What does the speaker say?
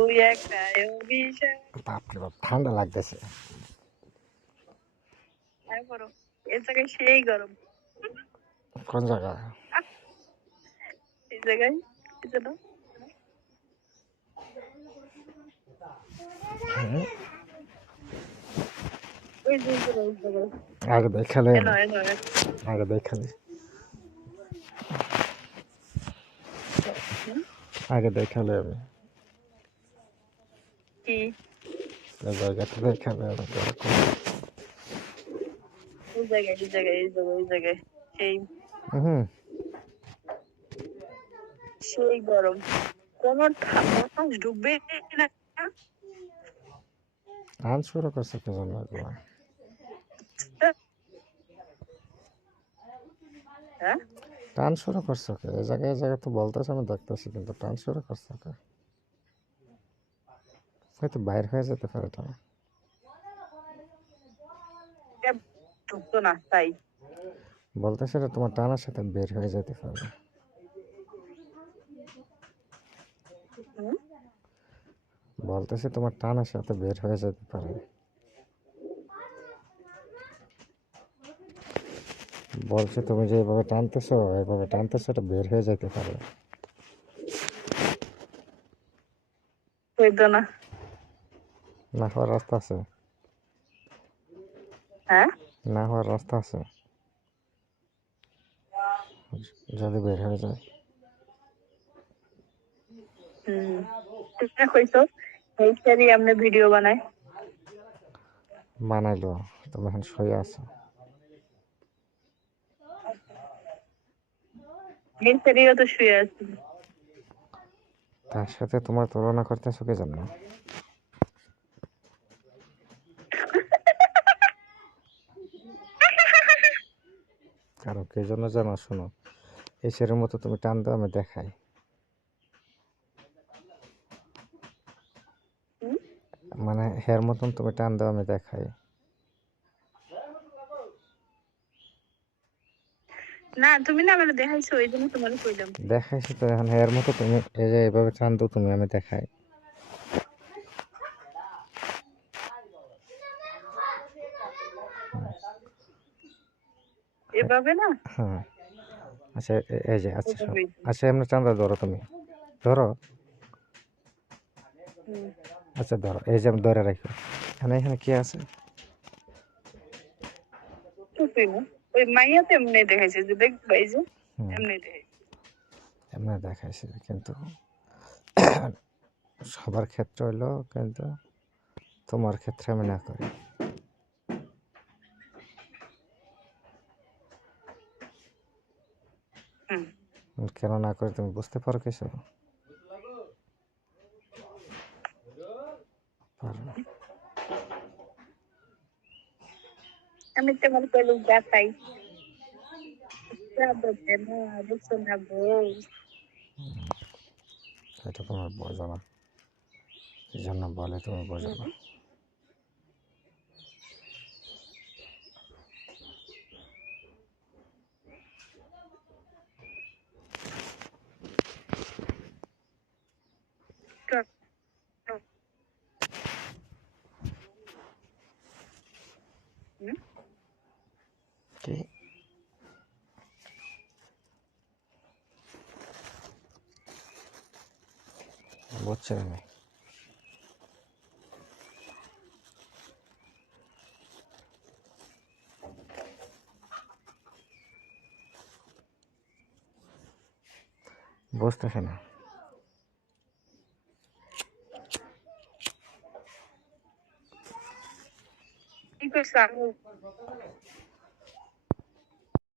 দুই একটাই অভিশাপ। বাপরে বাপ, ঠান্ডা লাগতেছে। হ্যাঁ করো, এর জায়গায় সেই গরম। কোন জায়গা? এই জায়গায় এই জন্য ওই জায়গায় আগে দেখালে, এনো এনো আগে দেখালে, আগে দেখালে আমি কি এই জায়গাটা দেখালে আমি কিরকম। এই জায়গায় এই জায়গায় এই জায়গায় এই জায়গায় সেই হুম, সেই গরম, কোনো বাতাস ঢুকবে না। টান শুরু করছে কে জন্য এগুলো? হ্যাঁ টান শুরু করছে কে? এই জায়গায় তো বলতেছে, আমি দেখতেছি, কিন্তু টান শুরু করছে কে? হয়তো বাইর হয়ে যেতে পারে এটা। ঢুকতো না তাই বলতেছে এটা তোমার টানের সাথে বের হয়ে যেতে পারে। বলতেছে তোমার টানের সাথে বের হয়ে যেতে পারে। বলছে তুমি যে এভাবে টানতেছো, এভাবে টানতেছো, এটা বের হয়ে যেতে পারে। হইতো না। না হওয়ার রাস্তা আছে? হ্যাঁ না হওয়ার রাস্তা আছে যদি বের হয়ে যায়। তুমি কইছো এই সারি আমরা ভিডিও বানাই, বানাইলো, তুমি এখন শুয়ে আছো। এই সারিও তো শুয়ে আছি। তার সাথে তোমার তুলনা করতেছো কে জন্য? কারণ কে জন্য জানো? শোনো, এই সেরের মতো তুমি টান দাও, আমি দেখাই। মানে হের মতন তুমি টান দাও, আমি দেখাই। না তুমি না আমার দেখাইছো, এই জন্য তোমার কইলাম। দেখাইছি তো, এখন হের মতো তুমি এই যে এভাবে টান দাও তুমি, আমি দেখাই। এভাবে না, হ্যাঁ, আচ্ছা এই যে, আচ্ছা আচ্ছা, এমনি টান দাও, ধরো তুমি, ধরো। আচ্ছা ধরো, এই যে আমি ধরে রাখো। এখানে এখানে কি আছে? ওই মাইয়াতে এমনি দেখাইছে যে দেখবা, এই যে এমনি দেখাইছে। এমনি দেখাইছি, কিন্তু সবার ক্ষেত্রে হইলো, কিন্তু তোমার ক্ষেত্রে আমি না করি। কেন না করি তুমি বুঝতে পারো কিছু? আমি তেমন করে যাতাই না বউ। এটা তোমার বোঝো না, এই জন্য বলে তুমি বোঝো না। কি বুঝছি আমি। বুঝতেছে না। কি করছো?